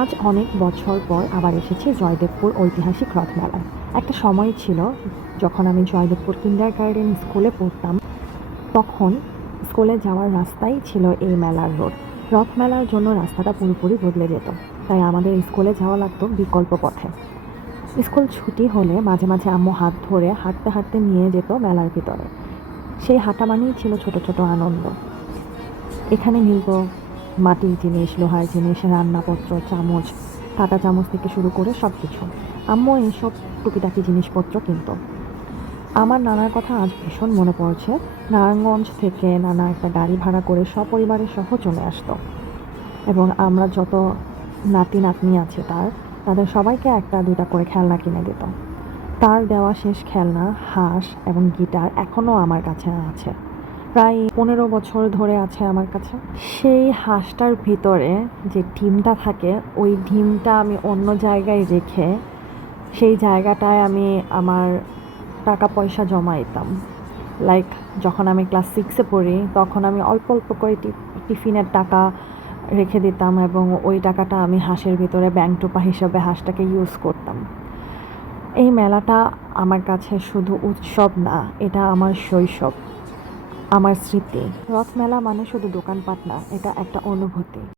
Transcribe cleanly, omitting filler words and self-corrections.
আজ অনেক বছর পর আবার এসেছি জয়দেবপুর ঐতিহাসিক রথমেলায়। একটা সময় ছিল যখন আমি জয়দেবপুর কিন্ডারগার্টেন স্কুলে পড়তাম, তখন স্কুলে যাওয়ার রাস্তাই ছিল এই মেলার রোড। রথমেলার জন্য রাস্তাটা পুরোপুরি বদলে যেত, তাই আমাদের স্কুলে যাওয়া লাগতো বিকল্প পথে। স্কুল ছুটি হলে মাঝে মাঝে আম্মু হাত ধরে হাঁটতে হাঁটতে নিয়ে যেত মেলার ভিতরে। সেই হাঁটা মানেই ছিল ছোট ছোট আনন্দ। এখানে মিলত মাটির জিনিস, লোহার জিনিস, রান্নাপত্র, চামচ, কাঁটা চামচ থেকে শুরু করে সব কিছু। আম্মু এইসব টুকিটাকি জিনিসপত্র কিনত। আমার নানার কথা আজ ভীষণ মনে পড়ছে। নারায়ণগঞ্জ থেকে নানা একটা গাড়ি ভাড়া করে সপরিবারের সহ চলে আসতো, এবং আমরা যত নাতি নাতনি আছে তাদের সবাইকে একটা দুটা করে খেলনা কিনে দিত। তার দেওয়া শেষ খেলনা হাঁস এবং গিটার এখনও আমার কাছে আছে, প্রায় 15 বছর ধরে আছে আমার কাছে। সেই হাঁসটার ভিতরে যে ডিমটা থাকে, ওই ডিমটা আমি অন্য জায়গায় রেখে সেই জায়গাটায় আমি আমার টাকা পয়সা জমাইতাম। লাইক যখন আমি ক্লাস 6-এ পড়ি, তখন আমি অল্প অল্প করে টিফিনের টাকা রেখে দিতাম, এবং ওই টাকাটা আমি হাঁসের ভিতরে ব্যাংক টোপা হিসাবে হাঁসটাকে ইউজ করতাম। এই মেলাটা আমার কাছে শুধু উৎসব না, এটা আমার শৈশব, আমার স্মৃতি। রথমেলা মানে শুধু দোকানপাট না, এটা একটা অনুভূতি।